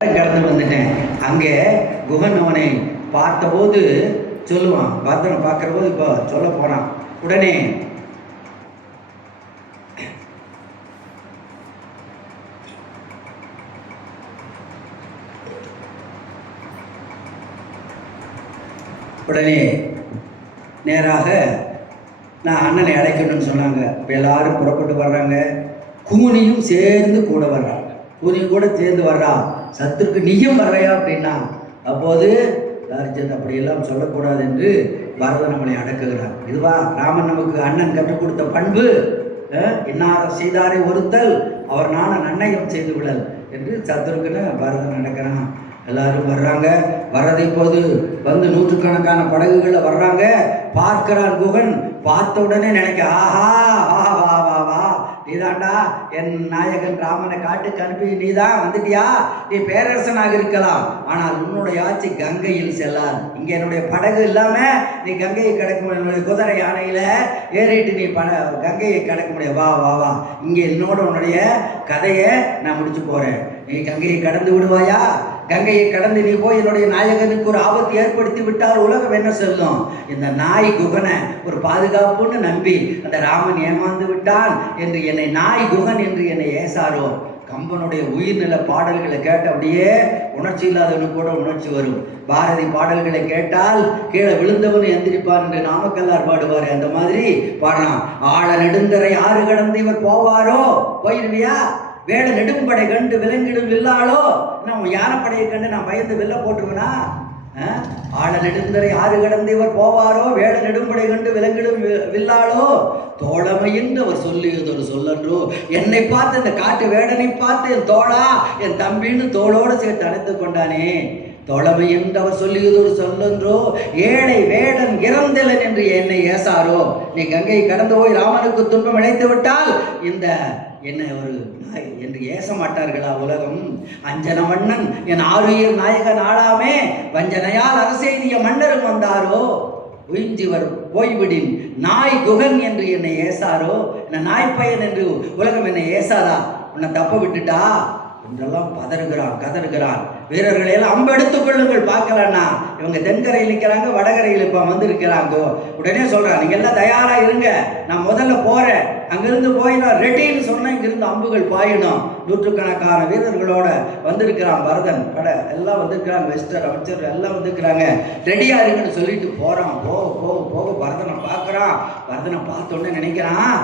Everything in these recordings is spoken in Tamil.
கடந்து வந்துட்டேன். அங்கே குகன் அவனை பார்த்தபோது சொல்லுவான், பரதனை பார்க்குற போது இப்போ சொல்ல போனான். உடனே நேராக நான் அண்ணனை அழைக்கணும்னு சொன்னாங்க. இப்போ எல்லாரும் புறப்பட்டு வர்றாங்க. கூனியும் சேர்ந்து கூட வர்றாங்க. கூனியும் கூட சேர்ந்து வர்றா. சத்துருக்கு நீயும் வர்றையா அப்படின்னா, அப்போது எல்லாரும் அப்படியெல்லாம் சொல்லக்கூடாது என்று பரதன் நம்மளை அடக்குகிறார். இதுவா ராமன் நமக்கு அண்ணன் கற்றுக் கொடுத்த பண்பு. இன்னார் செய்தாரை ஒருத்தல் அவர் நான நன்னயம் செய்து விடல் என்று சத்துருக்குன்னு பரதன் நடக்கிறான். எல்லாரும் வர்றாங்க. வர்றதை போது வந்து நூற்றுக்கணக்கான படகுகளில் வர்றாங்க. பார்க்கிறான் குகன். பார்த்த உடனே நினைக்க, ஆஹா வா வா வா வா, நீதாண்டா என் நாயகன் ராமனை காட்டுக்கு அனுப்பி நீதான் வந்துட்டியா? நீ பேரரசனாக இருக்கலாம், ஆனால் உன்னுடைய ஆட்சி கங்கையில் செல்லாது. இங்கே என்னுடைய படகு இல்லாம நீ கங்கையை கடக்க முடியும். என்னுடைய குதிரை யானையில ஏறிட்டு நீ கங்கையை கடக்க முடியும். வா வா வா, இங்கே என்னோட உன்னுடைய கதையை நான் முடிச்சு போறேன். நீ கங்கையை கடந்து விடுவாயா? கங்கையை கடந்து நீ போய் என்னுடைய நாயகனுக்கு ஒரு ஆபத்து ஏற்படுத்தி விட்டால் உலகம் என்ன சொல்லும்? இந்த நாய் குகனை ஒரு பாதுகாப்புன்னு நம்பி அந்த ராமன் ஏமாந்து விட்டான் என்று என்னை நாய் குகன் என்று என்னை ஏசாரோ. கம்பனுடைய உயிர்நில பாடல்களை கேட்ட அப்படியே உணர்ச்சி இல்லாதவனுக்கு கூட உணர்ச்சி வரும். பாரதி பாடல்களை கேட்டால் கீழே விழுந்தவனு எந்திரிப்பான் என்று நாமக்கல்லார் பாடுவார். அந்த மாதிரி பாடலாம். ஆழ நெடுந்தரை ஆறு கடந்து இவர் போவாரோ, போயிருவியா? வேட நெடும்படை கண்டு விலங்கிடும் வில்லாளோ, நம்ம யானைப்படையை கண்டு நான் பயந்து வில்ல போட்டுருவேனா? ஆழ நெடுந்தரை ஆறு கடந்து இவர் போவாரோ, வேட நெடும்படை கண்டு விலங்கிடும் வில்லாளோ, தோழமையின்று அவர் சொல்லியதொரு சொல்லன்றோ. என்னை பார்த்து இந்த காட்டு வேடனை பார்த்து என் தோழா என் தம்பின்னு தோளோடு சேர்த்து அணைத்து கொண்டானே. தோழமை என்று அவர் சொல்லியதொரு சொல்லன்றோ. ஏழை வேடன் இறந்தலன் என்று என்னை ஏசாரோ. நீ கங்கையை கடந்து போய் ராமனுக்கு துன்பம் இழைத்து விட்டால் இந்த என்ன ஒரு நாய் என்று ஏச மாட்டார்களா உலகம்? அஞ்சன மன்னன் என் ஆறுயிர் நாயகன் ஆளாமே, வஞ்சனையால் அரசெய்திய மன்னரும் வந்தாரோ. உயிஞ்சிவர் போய்விடின் நாய் குகன் என்று என்னை ஏசாரோ. என்ன நாய்ப்பயன் என்று உலகம் என்னை ஏசாதா? உன்னை தப்ப விட்டுட்டா என்றெல்லாம் கதறுகிறான். வீரர்களையெல்லாம் அம்பு எடுத்துக் கொள்ளுங்கள் பார்க்கலன்னா. இவங்க தென்கரையில் நிற்கிறாங்க, வடகரையில் இப்போ வந்திருக்கிறாங்க. உடனே சொல்றான், நீங்க எல்லாம் தயாரா இருங்க, நான் முதல்ல போறேன். அங்கிருந்து போய் நான் ரெட்டின்னு சொன்னேன். இங்கிருந்து அம்புகள் பாயணும். நூற்றுக்கணக்கான வீரர்களோட வந்திருக்கிறான் பரதன். எல்லாம் வந்திருக்கிறாங்க, வெஸ்டர் அமைச்சர் எல்லாம் வந்திருக்கிறாங்க. ரெடியா இருக்குன்னு சொல்லிட்டு போறான். போக பரதனை பார்க்கறான். பரதனை பார்த்த உடனே நினைக்கிறான்,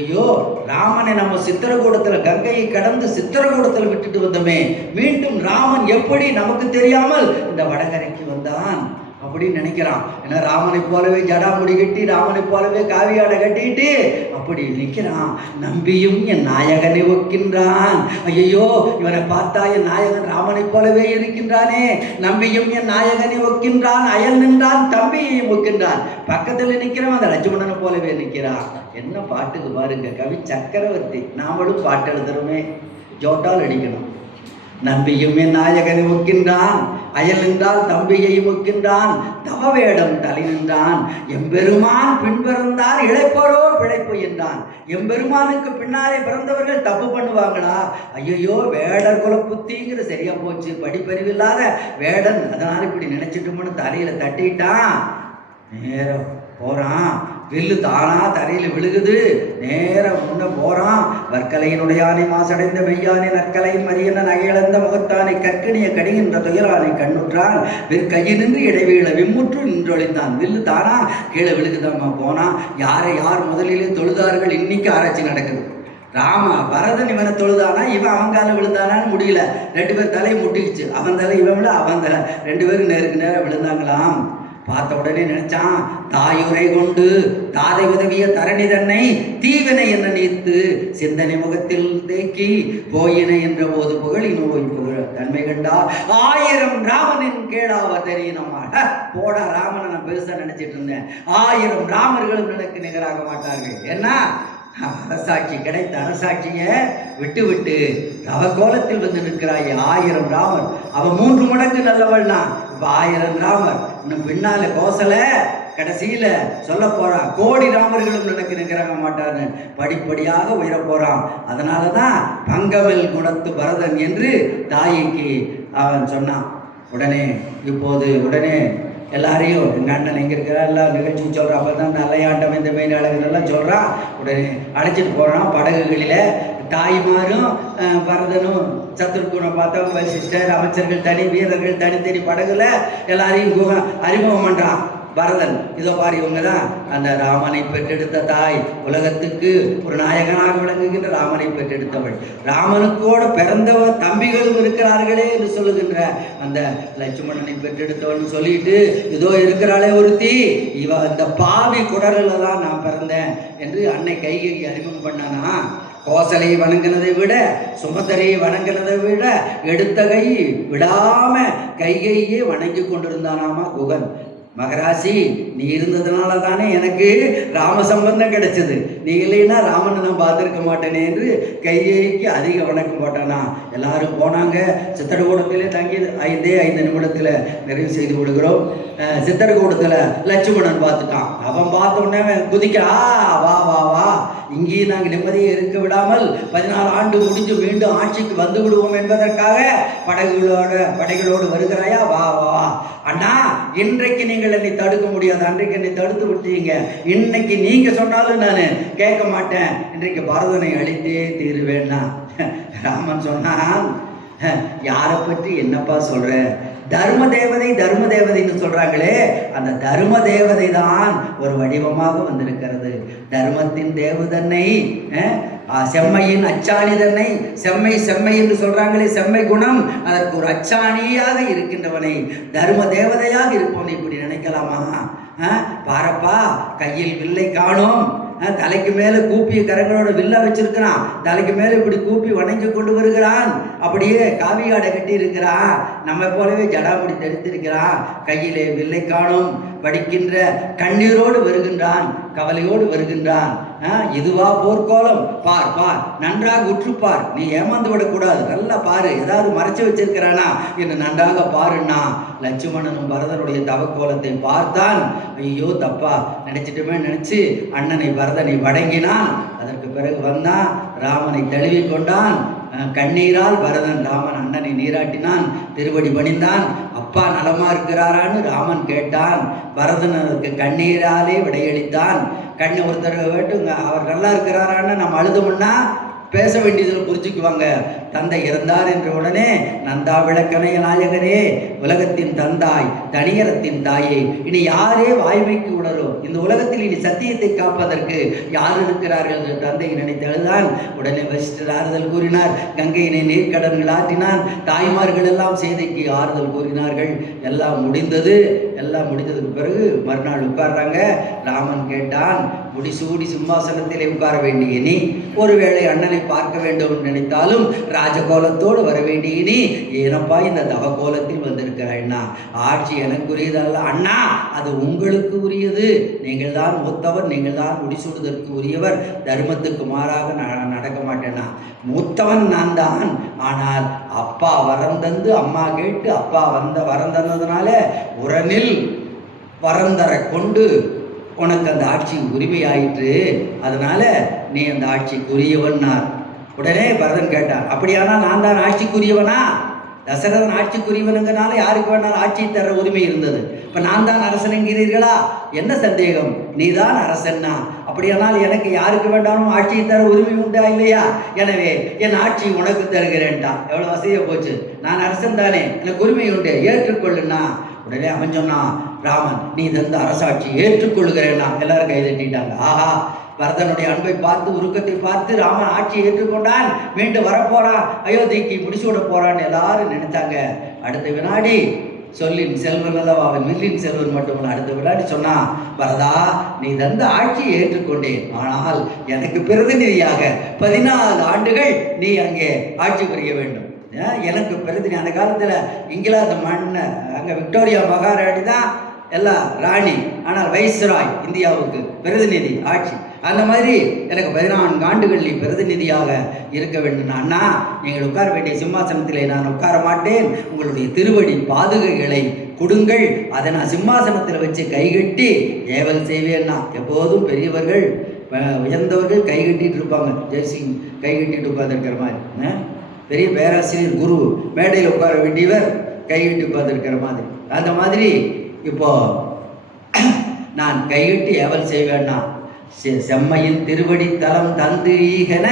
ஐயோ ராமனை நம்ம சித்திரகூடத்துல கங்கையை கடந்து சித்திரகூடத்துல விட்டுட்டு வந்தோமே, மீண்டும் ராமன் எப்படி நமக்கு தெரியாமல் இந்த வடகரைக்கு வந்தான் அப்படின்னு நினைக்கிறான். ஏன்னா ராமனை போலவே ஜடாமுடி கட்டி, ராமனை போலவே காவியாடை கட்டிட்டு அப்படி நிற்கிறான். நம்பியும் என் நாயகனை ஒக்கின்றான். ஐயோ இவனை பார்த்தா என் நாயகன் ராமனை போலவே இருக்கின்றானே. நம்பியும் என் நாயகனை ஒக்கின்றான், அயல் நின்றான், தம்பியையும் ஒக்கின்றான். பக்கத்தில் நிற்கிறவன் அந்த லட்சுமணனை போலவே நிற்கிறான். என்ன பாட்டுக்கு பாருங்க, கவி சக்கரவர்த்தி. நாமளும் பாட்டு எழுதுறோமே, ஜோட்டால் அடிக்கணும். நம்பியும் என் நாயகனை ஒக்கின்றான், அயல் நின்றால் தம்பியை ஒக்கின்றான், தவ வேடம் தலை நின்றான். எம்பெருமான் பின்பிறந்தார் இழைப்போரோ பிழைப்பு என்றான். எம்பெருமானுக்கு பின்னாலே பிறந்தவர்கள் தப்பு பண்ணுவாங்களா? ஐயோ வேடர் குல புத்திங்கிற சரியா போச்சு. படிப்பறிவில்லாத வேடன், அதனால இப்படி நினைச்சிட்டோம்னு தலையில தட்டிட்டான். நேரம் போறான். வில்லு தானா தரையில விழுகுது. நேரம் முன்ன போறான். வற்கலையினுடையானை மாசடைந்த மெய்யானை நற்கலையின் மரியன நகையிழந்த முகத்தானை கற்கணிய கடிகின்ற துயரானை கண்ணுற்றான். விற்கையினின்று இடைவீழ விம்முற்று நின்றொழிந்தான். வில்லு தானா கீழே விழுகுதம்மா. போனா யாரை யார் முதலிலே தொழுதார்கள் இன்னைக்கு ஆராய்ச்சி நடக்குது. பரதன் இவனை தொழுதானா, இவன் அவங்கால விழுந்தானான்னு முடியல. 2 பேர் தலையை முட்டிக்கிச்சு. அவன் தலை இவன் விட அவன் தலை 2 பேரும் நேருக்கு நேரம் விழுந்தாங்களாம். பார்த்த உடனே நினைச்சான், தாயுரை கொண்டு தாதை உதவிய தரணி தன்னை தீவினை என்ன நீத்து சிந்தனை முகத்தில் தேக்கி போயினை என்ற போது புகழி நோய் புகழ தன்மை கண்டா 1000 ராமனின் கேடாவ தெரியணுமா. போடா ராமனை நான் பெருசா நினைச்சிட்டு இருந்தேன். 1000 ராமர்களும் எனக்கு நிகராக மாட்டார்கள். ஏன்னா அரசாட்சி கிடைத்த அரசாட்சியை விட்டு தவ கோலத்தில் வந்து நிற்கிறாய். 1000 ராமர். அவன் 3 மடங்கு நல்லவள்னா இப்ப 1000 ராமர். இன்னும் பின்னால கோசல கடைசியில சொல்ல போறான், கோடி ராமர்களும் எனக்கு நிகராக மாட்டான்னு படிப்படியாக உயர போறான். அதனாலதான் பங்கவல் குணத்து பரதன் என்று தாய்க்கு அவன் சொன்னான். உடனே எல்லாரையும் எங்கள் அண்ணன் எங்கே இருக்கிறா எல்லாம் நிகழ்ச்சி சொல்கிறான். அப்போ தான் நல்லையாண்டம் இந்த மெயின் அழகுலாம் சொல்கிறான். உடனே அழைச்சிட்டு போகிறான். படகுகளில் தாய்மாரும் பரதனும் சத்ருகுணை பார்த்தவங்க வசிஷ்டர் அமைச்சர்கள் தனி, வீரர்கள் தனித்தனி படகுல எல்லாரையும் அறிமுகம் பண்ணுறான் பரதன். இதோ பாரு, இவங்க தான் அந்த ராமனை பெற்றெடுத்த தாய், உலகத்துக்கு ஒரு நாயகனாக விளங்குகின்ற ராமனை பெற்றெடுத்தவள், ராமனுக்கோட பிறந்தவர் தம்பிகளும் இருக்கிறார்களே என்று சொல்லுகின்ற அந்த லட்சுமணனை பெற்றெடுத்தவள்னு சொல்லிட்டு, இதோ இருக்கிறாளே ஒருத்தி, இவ இந்த பாவி குடலில் தான் நான் பிறந்தேன் என்று அன்னை கைகேயி அறிமுகம் பண்ணானா. கோசலை வணங்கினதை விட சுமந்தரையை வணங்கினதை விட எடுத்த கை விடாம கைகையே வணங்கி கொண்டிருந்தானாமா குகன். மகராசி, நீ இருந்ததுனால தானே எனக்கு ராம சம்பந்தம் கிடைச்சது, நீ இல்லைன்னா ராமனை நான் பார்த்துருக்க மாட்டேனே என்று கைகேயிக்கு அதிக வணக்கம் போட்டானா. எல்லாரும் போனாங்க. சித்தர்கூடத்திலே தங்கி 5 நிமிடத்தில் நிறைவு செய்து கொடுக்குறோம். சித்தர்கூடத்தில் லட்சுமணன் பார்த்துட்டான். அவன் பார்த்த உடனே குதிக்கா, வா வா வா, இங்கேயும் நாங்கள் நிம்மதியை இருக்க விடாமல் 14 ஆண்டு முடிஞ்சு மீண்டும் ஆட்சிக்கு வந்து விடுவோம் என்பதற்காக படைகளோடு வருகிறாயா, வா வா அண்ணா, இன்றைக்கு நீங்கள் என்னை தடுக்க முடியாது, அன்றைக்கு என்னை தடுத்து விட்டீங்க, இன்னைக்கு நீங்க சொன்னாலும் நான் கேட்க மாட்டேன், இன்றைக்கு பரதனை அழித்தே தீருவேன்னா. ராமன் சொன்னான், யாரை பற்றி என்னப்பா சொல்ற, தர்ம தேவதைன்னு சொல்றாங்களே, அந்த தர்ம தேவதை தான் ஒரு வடிவமாக வந்திருக்கிறது. தர்மத்தின் தேவதன்னை, செம்மையின் அச்சாணி தன்னை, செம்மை என்று சொல்றாங்களே, செம்மை குணம், அதற்கு ஒரு அச்சாணியாக இருக்கின்றவனை, தர்ம தேவதையாக இருப்பவனை இப்படி நினைக்கலாமா? பாரப்பா, கையில் வில்லை காணோம், தலைக்கு மேல கூப்பிய கரங்களோட வில்ல வச்சிருக்கிறான், தலைக்கு மேல இப்படி கூப்பி வணங்கி கொண்டு வருகிறான், அப்படியே காவியாடை கட்டி இருக்கிறான், நம்ம போலவே ஜடாமுடி தடுத்திருக்கிறான், கையிலே வில்லை காணும், வடிக்கின்ற கண்ணீரோடு வருகின்றான், கவலையோடு வருகின்றான். இதுவா போர்க்கோலம், பார் பார், நன்றாக உற்றுப்பார், நீ ஏமாந்து விடக்கூடாது, நல்லா பாரு, ஏதாவது மறைச்சு வச்சிருக்கிறானா என்று நன்றாக பாருன்னா. லட்சுமணனும் பரதனுடைய தவக்கோலத்தை பார்த்தான். ஐயோ தப்பா நினைச்சிட்டுமே நினைச்சு அண்ணனை பரதனை வணங்கினான். அதற்கு பிறகு வந்தான், ராமனை தழுவி கொண்டான். கண்ணீரால் பரதன் ராமன் அண்ணனை நீராட்டினான், திருவடி பணிந்தான். அப்பா நலமா இருக்கிறாரான்னு ராமன் கேட்டான். பரதன் அதற்கு கண்ணீராலே விடையளித்தான். ஒருத்தர் வேட்டுங்க, அவர் நல்லா இருக்கிறாரான்னு நம்ம அழுதோம்னா பேச வேண்டியதில் புரிஞ்சுக்குவாங்க. தந்தை இறந்தார் என்ற உடனே, நந்தா விளக்கணைய நாயகரே, உலகத்தின் தந்தாய், தனியரத்தின் தாயே, இனி யாரே வாய்மைக்கு உணரும், இந்த உலகத்தில் இனி சத்தியத்தை காப்பதற்கு யார் இருக்கிறார்கள் என்று தந்தை நினைத்து அழுதான். உடனே வசிஷ்டர் ஆறுதல் கூறினார். கங்கையினை நீர்க்கடன்கள் ஆற்றினான். தாய்மார்கள் எல்லாம் செய்திக்கு ஆறுதல் கூறினார்கள். எல்லாம் முடிந்தது. எல்லாம் முடிந்ததுக்கு பிறகு மறுநாள் உட்கார்றாங்க. ராமன் கேட்டான், முடிசூடி சிம்மாசனத்திலே உட்கார வேண்டிய நீ, ஒருவேளை அண்ணனை பார்க்க வேண்டும் நினைத்தாலும் ராஜகோலத்தோடு வர வேண்டிய நீ, ஏனப்பா இந்த தவக்கோலத்தில் வந்திருக்கிறாய்னா? ஆட்சி எனக்குரியதல்ல அண்ணா, அது உங்களுக்கு உரியது. நீங்கள் தான் மூத்தவர், நீங்கள் தான் முடிசூடுவதற்கு உரியவர். தர்மத்துக்கு மாறாக நடக்க மாட்டேன்னா. மூத்தவன் நான் தான், ஆனால் அப்பா வரம் தந்து, அம்மா கேட்டு அப்பா வரம் தந்ததுனால உரனில் வரந்தரை கொண்டு உனக்கு அந்த ஆட்சி உரிமையாயிற்று, அதனால நீ அந்த ஆட்சிக்குரியவன்னார். உடனே பரதன் கேட்டான், அப்படியானா நான் தான் ஆட்சிக்குரியவனா? தசரதன் ஆட்சிக்குரியவனுங்கனால யாருக்கு வேணாலும் ஆட்சி தர உரிமை இருந்தது. இப்போ நான் தான் அரசனுங்கிறீர்களா? என்ன சந்தேகம்? நீ தான் அரசன்னா, அப்படியானால் எனக்கு யாருக்கு வேண்டாலும் ஆட்சியை தர உரிமை உண்டா இல்லையா? எனவே என் ஆட்சி உனக்கு தருகிறேன்டா. எவ்வளோ வசதியாக போச்சு, நான் அரசன் தானே, எனக்கு உரிமை உண்டு, ஏற்றுக்கொள்ளுன்னா. உடனே அவன் சொன்னான், ராமன் நீ தந்த அரசாட்சி ஏற்றுக்கொள்ளுகிறேன்னா. எல்லாரும் கைதட்டிட்டாங்க. ஆஹா, பரதனுடைய அன்பை பார்த்து, உருக்கத்தை பார்த்து ராமன் ஆட்சியை ஏற்றுக்கொண்டான், மீண்டும் வரப்போறான், அயோத்திக்கு முடிசூட போறான்னு எல்லாரும் நினைத்தாங்க. அடுத்த வினாடி சொல்லின் செல்வன் அல்லவா அவன், வில்லின் செல்வன் மட்டுமல்ல, அடுத்த வினாடி சொன்னான், பரதா நீ தந்த ஆட்சியை ஏற்றுக்கொண்டேன், ஆனால் எனக்கு பிரதிநிதியாக 14 ஆண்டுகள் நீ அங்கே ஆட்சி புரிய வேண்டும். எனக்கு பிரதிநிதி, அந்த காலத்தில் இங்கிலாந்து மன்னர், அங்கே விக்டோரியா மகாராணி தான் எல்லாம் ராணி, ஆனால் வைஸ்ராய் இந்தியாவுக்கு பிரதிநிதி ஆட்சி. அந்த மாதிரி எனக்கு 14 ஆண்டுகள் நீ பிரதிநிதியாக இருக்க வேண்டும். அண்ணா, நீங்கள் உட்கார வேண்டிய சிம்மாசனத்திலே நான் உட்கார மாட்டேன், உங்களுடைய திருவடி பாதுகைகளை கொடுங்கள், அதை நான் சிம்மாசனத்தில் வச்சு கைகட்டி ஏவல் செய்வேன்னா. எப்போதும் பெரியவர்கள் உயர்ந்தவர்கள் கை கட்டிட்டு இருப்பாங்க, ஜெய்சிங் கை கட்டிட்டு உட்காந்துருக்கிற மாதிரி. பெரிய பேராசிரியர் குரு மேடையில் உட்கார வேண்டியவர் கை கட்டி உட்காந்துருக்கிற மாதிரி. அந்த மாதிரி இப்போ நான் கையிட்டு ஏவல் செய்வேன்னா செம்மையின் திருவடி தலம் தந்து ஈகன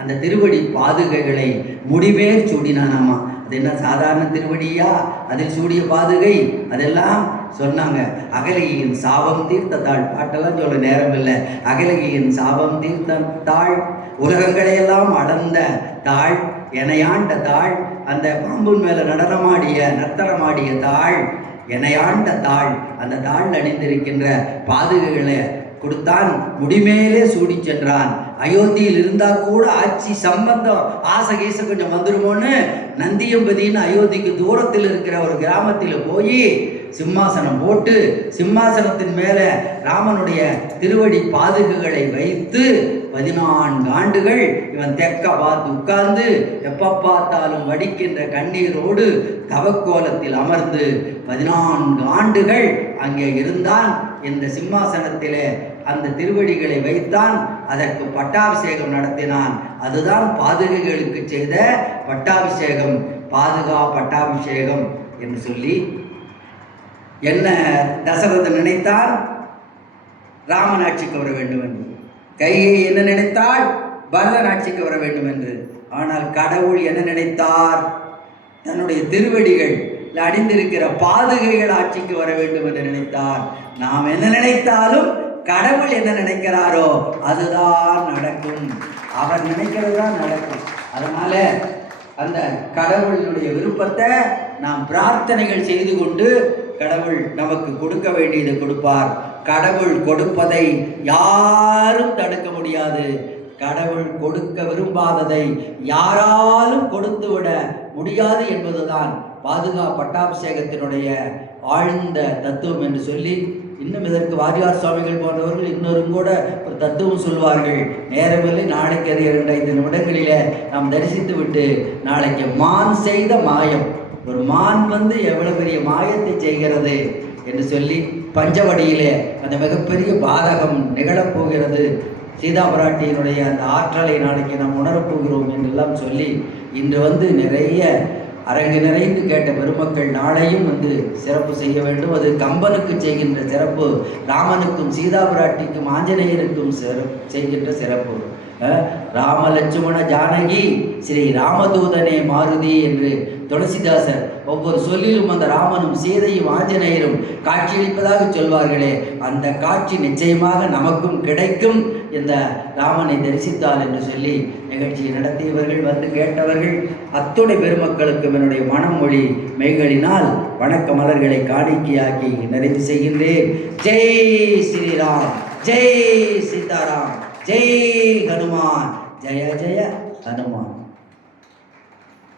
அந்த திருவடி பாதுகைகளை முடிவேர் சூடினானாமா. அது என்ன சாதாரண திருவடியா, அதில் சூடிய பாதுகை அதெல்லாம் சொன்னாங்க. அகலகியின் சாபம் தீர்த்த தாள், பாட்டெல்லாம் சொல்ல நேரம் இல்லை. அகலகியின் சாபம் தீர்த்த தாள், உலகங்களையெல்லாம் அளந்த தாள், எனையாண்ட தாள், அந்த பாம்புன் மேல நர்த்தனமாடிய தாள், எனையாண்ட தாள், அந்த தாள் அணிந்திருக்கின்ற பாதுகைகளை கொடுத்தான். முடிமேலே சூடி சென்றான். அயோத்தியில் இருந்தா கூட ஆட்சி சம்பந்தம் ஆசை கீச கொஞ்சம் வந்துருமோன்னு நந்தியம்பதின்னு அயோத்திக்கு தூரத்தில் இருக்கிற ஒரு கிராமத்தில் போய் சிம்மாசனம் போட்டு சிம்மாசனத்தின் மேல ராமனுடைய திருவடி பாதுகைகளை வைத்து 14 ஆண்டுகள் இவன் தெற்க பார்த்து உட்கார்ந்து எப்ப பார்த்தாலும் வடிக்கின்ற கண்ணீரோடு தவக்கோலத்தில் அமர்ந்து 14 ஆண்டுகள் அங்கே இருந்தான். இந்த சிம்மாசனத்திலே அந்த திருவடிகளை வைத்தான். அதற்கு பட்டாபிஷேகம் நடத்தினான். அதுதான் பாதுகைகளுக்கு செய்த பட்டாபிஷேகம், பாதுகா பட்டாபிஷேகம் என்று சொல்லி. என்ன தசரதன் நினைத்தான்? ராமன் ஆட்சிக்கு வர வேண்டும் என்று. கையை என்ன நினைத்தாள்? பரதன் ஆட்சிக்கு வர வேண்டும் என்று. ஆனால் கடவுள் என்ன நினைத்தார்? தன்னுடைய திருவடிகள் அணிந்திருக்கிற பாதுகைகள் ஆட்சிக்கு வர வேண்டும் என்று நினைத்தார். நாம் என்ன நினைத்தாலும் கடவுள் என்ன நினைக்கிறாரோ அதுதான் நடக்கும். அவர் நினைக்கிறது தான் நடக்கும். அதனால அந்த கடவுளினுடைய விருப்பத்தை நாம் பிரார்த்தனைகள் செய்து கொண்டு கடவுள் நமக்கு கொடுக்க வேண்டியதை கொடுப்பார். கடவுள் கொடுப்பதை யாரும் தடுக்க முடியாது. கடவுள் கொடுக்க விரும்பாததை யாராலும் கொடுத்து விட முடியாது என்பதுதான் பாதுகா பட்டாபிஷேகத்தினுடைய ஆழ்ந்த தத்துவம் என்று சொல்லி, இன்னும் இதற்கு வாரியார் சுவாமிகள் போன்றவர்கள் இன்னொரும் கூட ஒரு தத்துவம் சொல்வார்கள். நேரமில்லை, நாளைக்கு அது 2-5 நிமிடங்களிலே நாம் தரிசித்து விட்டு நாளைக்கு மான் செய்த மாயம், ஒரு மான் வந்து எவ்வளவு பெரிய மாயத்தை செய்கிறது என்று சொல்லி, பஞ்சவடியிலே அந்த மிகப்பெரிய பாதகம் நிகழப்போகிறது, சீதா பிராட்டியினுடைய அந்த ஆற்றலை நாளைக்கு நாம் உணரப்போகிறோம் என்றெல்லாம் சொல்லி, இன்று வந்து நிறைய அரங்கு நிறைந்து கேட்ட பெருமக்கள் நாளையும் வந்து சிறப்பு செய்ய வேண்டும். அது கம்பனுக்கு செய்கின்ற சிறப்பு, ராமனுக்கும் சீதா பிராட்டிக்கும் ஆஞ்சநேயனுக்கும் செய்கின்ற சிறப்பு. ராம லட்சுமண ஜானகி ஸ்ரீ ராமதூதனே மாருதி என்று துளசிதாசர் ஒவ்வொரு சொல்லிலும் அந்த ராமனும் சீதையும் ஆஞ்சநேயரும் காட்சியளிப்பதாக சொல்வார்களே, அந்த காட்சி நிச்சயமாக நமக்கும் கிடைக்கும் இந்த ராமனை தரிசித்தால் என்று சொல்லி நிகழ்ச்சியை நடத்தியவர்கள், வந்து கேட்டவர்கள் அத்துணை பெருமக்களுக்கும் என்னுடைய மனமொழி மெய்களினால் வணக்க மலர்களை காணிக்கையாக்கி நிறைவு செய்கின்றேன். ஜெய் ஸ்ரீராம், ஜெய் சீதாராம், ஜெய் ஹனுமான், ஜெய ஜெய ஹனுமான்.